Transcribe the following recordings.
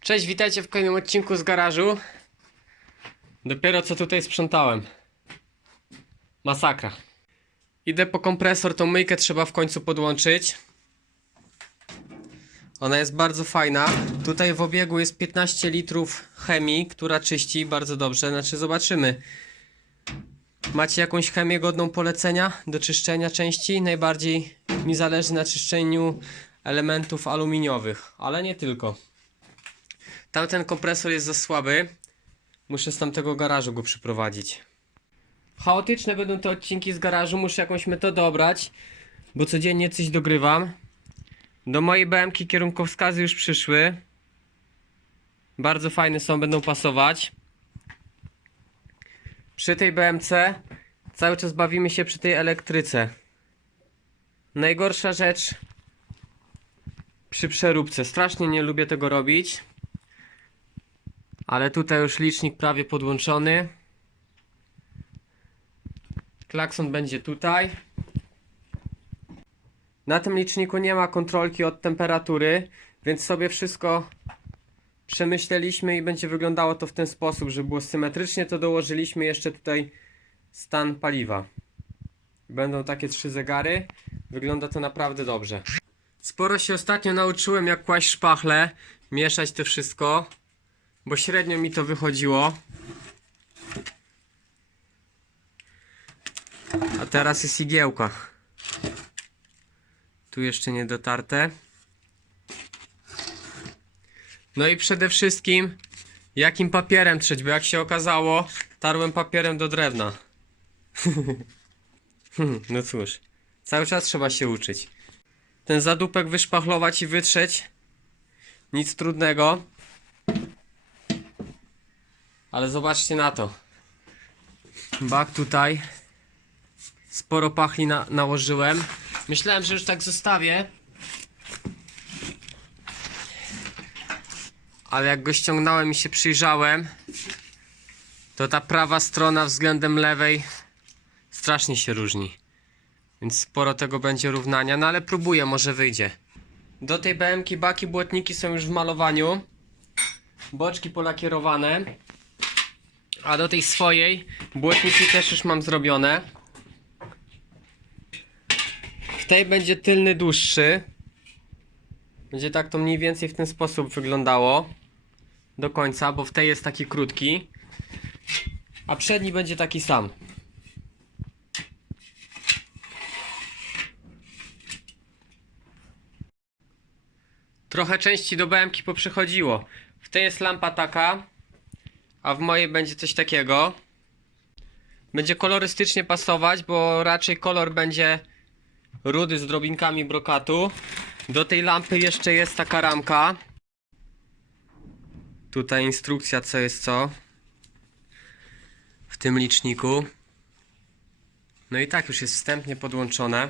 Cześć, witajcie w kolejnym odcinku z garażu. Dopiero co tutaj sprzątałem. Masakra. Idę po kompresor, tą myjkę trzeba w końcu podłączyć. Ona jest bardzo fajna. Tutaj w obiegu jest 15 litrów chemii, która czyści bardzo dobrze. Znaczy zobaczymy. Macie jakąś chemię godną polecenia do czyszczenia części? Najbardziej mi zależy na czyszczeniu elementów aluminiowych, ale nie tylko. Tamten kompresor jest za słaby. Muszę z tamtego garażu go przyprowadzić. Chaotyczne będą te odcinki z garażu. Muszę jakąś metodę obrać, bo codziennie coś dogrywam. Do mojej BMK kierunkowskazy już przyszły. Bardzo fajne są, będą pasować. Przy tej BMC cały czas bawimy się przy tej elektryce. Najgorsza rzecz przy przeróbce. Strasznie nie lubię tego robić. Ale tutaj już licznik prawie podłączony. Klakson będzie tutaj. Na tym liczniku nie ma kontrolki od temperatury, więc sobie wszystko przemyśleliśmy i będzie wyglądało to w ten sposób, żeby było symetrycznie, to dołożyliśmy jeszcze tutaj stan paliwa. Będą takie trzy zegary. Wygląda to naprawdę dobrze. Sporo się ostatnio nauczyłem jak kłaść szpachle, mieszać to wszystko, bo średnio mi to wychodziło. A teraz jest igiełka. Tu jeszcze nie dotarte. No i przede wszystkim jakim papierem trzeć, bo jak się okazało, tarłem papierem do drewna. no cóż, cały czas trzeba się uczyć. Ten zadupek wyszpachlować i wytrzeć. Nic trudnego. Ale zobaczcie na to. Bak tutaj. Sporo pachli na, nałożyłem. Myślałem, że już tak zostawię. Ale jak go ściągnąłem i się przyjrzałem, to ta prawa strona względem lewej strasznie się różni. Więc sporo tego będzie równania, no ale próbuję, może wyjdzie. Do tej BMki baki błotniki są już w malowaniu. Boczki polakierowane. A do tej swojej błotniki też już mam zrobione. W tej będzie tylny dłuższy. Będzie tak to mniej więcej w ten sposób wyglądało. Do końca, bo w tej jest taki krótki. A przedni będzie taki sam. Trochę części do BMki poprzechodziło. W tej jest lampa taka, a w mojej będzie coś takiego. Będzie kolorystycznie pasować, bo raczej kolor będzie rudy z drobinkami brokatu. Do tej lampy jeszcze jest taka ramka. Tutaj instrukcja co jest co. W tym liczniku. No i tak już jest wstępnie podłączone.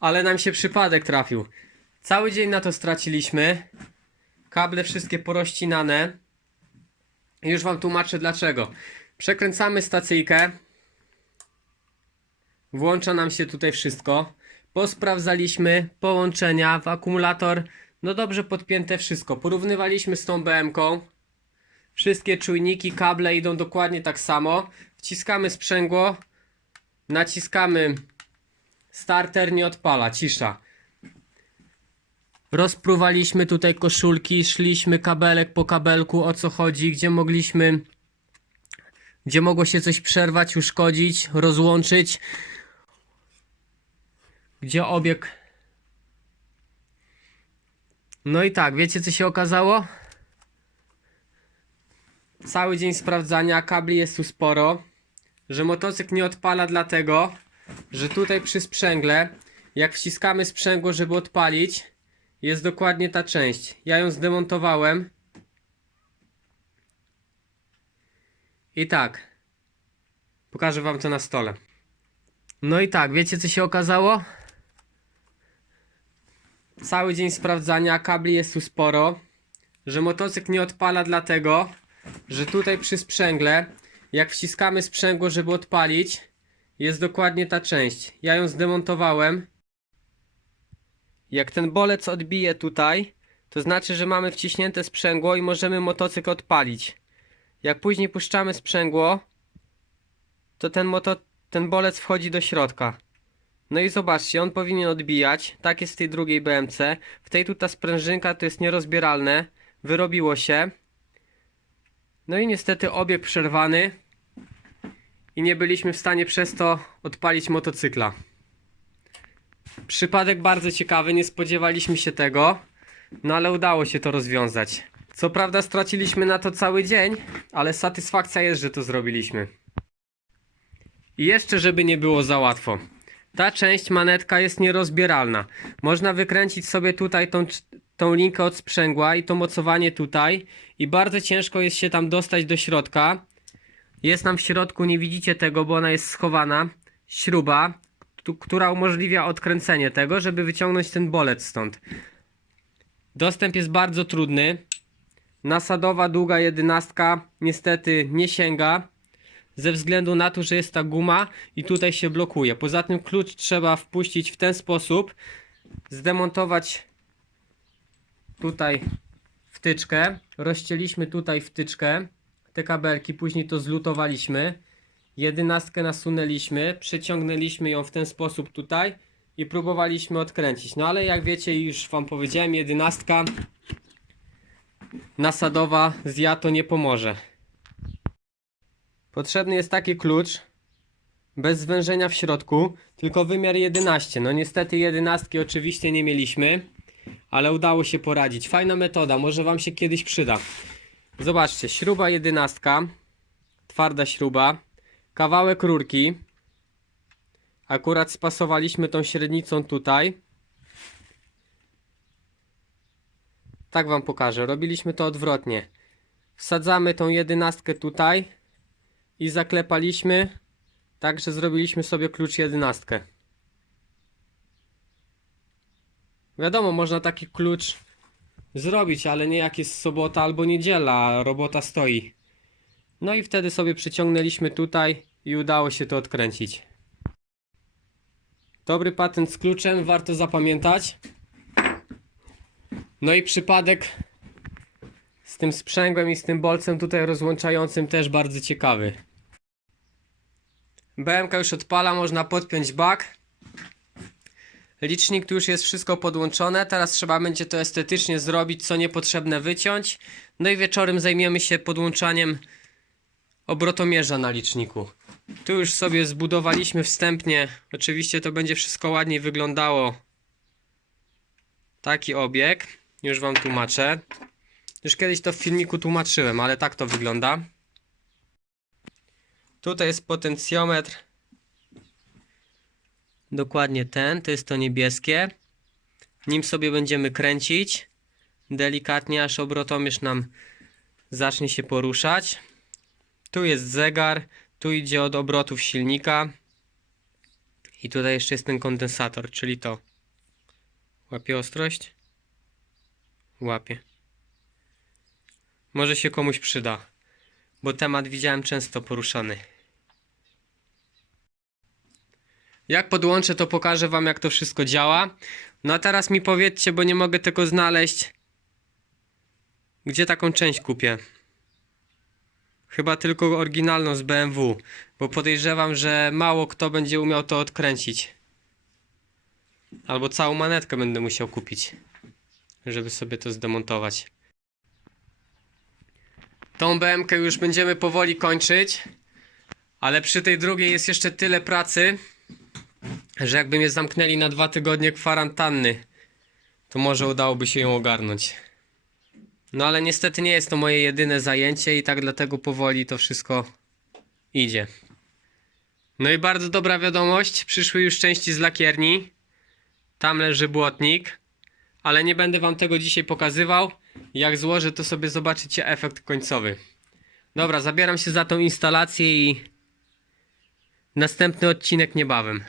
Ale nam się przypadek trafił. Cały dzień na to straciliśmy. Kable wszystkie porościnane. Już wam tłumaczę dlaczego. Przekręcamy stacyjkę. Włącza nam się tutaj wszystko. Posprawdzaliśmy połączenia w akumulator. No dobrze podpięte wszystko. Porównywaliśmy z tą BM-ką. Wszystkie czujniki, kable idą dokładnie tak samo. Wciskamy sprzęgło. Naciskamy Starter nie odpala, cisza. Rozpruwaliśmy tutaj koszulki, szliśmy kabelek po kabelku, o co chodzi, gdzie mogliśmy, gdzie mogło się coś przerwać, uszkodzić, rozłączyć, gdzie obieg. No i tak, wiecie co się okazało? Cały dzień sprawdzania, kabli jest tu sporo, że motocykl nie odpala dlatego, że tutaj przy sprzęgle, jak wciskamy sprzęgło, żeby odpalić, jest dokładnie ta część. Ja ją zdemontowałem. I tak. Pokażę wam to na stole. No i tak, wiecie co się okazało? Cały dzień sprawdzania, kabli jest tu sporo, że motocykl nie odpala dlatego, że tutaj przy sprzęgle, jak wciskamy sprzęgło, żeby odpalić, jest dokładnie ta część. Ja ją zdemontowałem. Jak ten bolec odbije tutaj, to znaczy, że mamy wciśnięte sprzęgło i możemy motocykl odpalić. Jak później puszczamy sprzęgło, to ten, moto, ten bolec wchodzi do środka. No i zobaczcie, on powinien odbijać. Tak jest w tej drugiej BMC. W tej tu ta sprężynka to jest nierozbieralne. Wyrobiło się. No i niestety obieg przerwany. I nie byliśmy w stanie przez to odpalić motocykla. Przypadek bardzo ciekawy, nie spodziewaliśmy się tego. No ale udało się to rozwiązać. Co prawda straciliśmy na to cały dzień, ale satysfakcja jest, że to zrobiliśmy. I jeszcze, żeby nie było za łatwo. Ta część manetka jest nierozbieralna. Można wykręcić sobie tutaj tą, tą linkę od sprzęgła i to mocowanie tutaj. I bardzo ciężko jest się tam dostać do środka. Jest nam w środku, nie widzicie tego, bo ona jest schowana. Śruba, która umożliwia odkręcenie tego, żeby wyciągnąć ten bolec stąd. Dostęp jest bardzo trudny. Nasadowa długa jedenastka niestety nie sięga ze względu na to, że jest ta guma i tutaj się blokuje. Poza tym klucz trzeba wpuścić w ten sposób, zdemontować tutaj wtyczkę, rozcięliśmy tutaj wtyczkę, te kabelki, później to zlutowaliśmy, jedenastkę nasunęliśmy, przeciągnęliśmy ją w ten sposób tutaj i próbowaliśmy odkręcić. No ale jak wiecie, już wam powiedziałem, jedenastka nasadowa z ja to nie pomoże. Potrzebny jest taki klucz bez zwężenia w środku, tylko wymiar 11. No niestety 11 oczywiście nie mieliśmy, ale udało się poradzić. Fajna metoda, może Wam się kiedyś przyda. Zobaczcie, śruba 11, twarda śruba, kawałek rurki. Akurat spasowaliśmy tą średnicą tutaj. Tak Wam pokażę, robiliśmy to odwrotnie. Wsadzamy tą jedenastkę tutaj i zaklepaliśmy, tak że zrobiliśmy sobie klucz jedenastkę. Wiadomo, można taki klucz zrobić, ale nie jak jest sobota albo niedziela, robota stoi. No i wtedy sobie przyciągnęliśmy tutaj i udało się to odkręcić. Dobry patent z kluczem, warto zapamiętać. No i przypadek z tym sprzęgłem i z tym bolcem tutaj rozłączającym też bardzo ciekawy. BMK już odpala, można podpiąć bak. Licznik tu już jest wszystko podłączone, teraz trzeba będzie to estetycznie zrobić, co niepotrzebne wyciąć. No i wieczorem zajmiemy się podłączaniem obrotomierza na liczniku. Tu już sobie zbudowaliśmy wstępnie, oczywiście to będzie wszystko ładniej wyglądało. Taki obieg, już Wam tłumaczę. Już kiedyś to w filmiku tłumaczyłem, ale tak to wygląda. Tutaj jest potencjometr. Dokładnie ten, to jest to niebieskie. Nim sobie będziemy kręcić delikatnie, aż obrotomierz nam zacznie się poruszać. Tu jest zegar, tu idzie od obrotów silnika. I tutaj jeszcze jest ten kondensator, czyli to. Łapie ostrość? Łapie. Może się komuś przyda, bo temat widziałem często poruszany. Jak podłączę, to pokażę Wam, jak to wszystko działa. No a teraz mi powiedzcie, bo nie mogę tego znaleźć, gdzie taką część kupię. Chyba tylko oryginalną z BMW, bo podejrzewam, że mało kto będzie umiał to odkręcić. Albo całą manetkę będę musiał kupić, żeby sobie to zdemontować. Tą BMkę już będziemy powoli kończyć, ale przy tej drugiej jest jeszcze tyle pracy, że jakby mnie zamknęli na dwa tygodnie kwarantanny, to może udałoby się ją ogarnąć. No ale niestety nie jest to moje jedyne zajęcie i tak dlatego powoli to wszystko idzie. No i bardzo dobra wiadomość, przyszły już części z lakierni. Tam leży błotnik, ale nie będę wam tego dzisiaj pokazywał. Jak złożę, to sobie zobaczycie efekt końcowy. Dobra, zabieram się za tą instalację i Następny odcinek niebawem.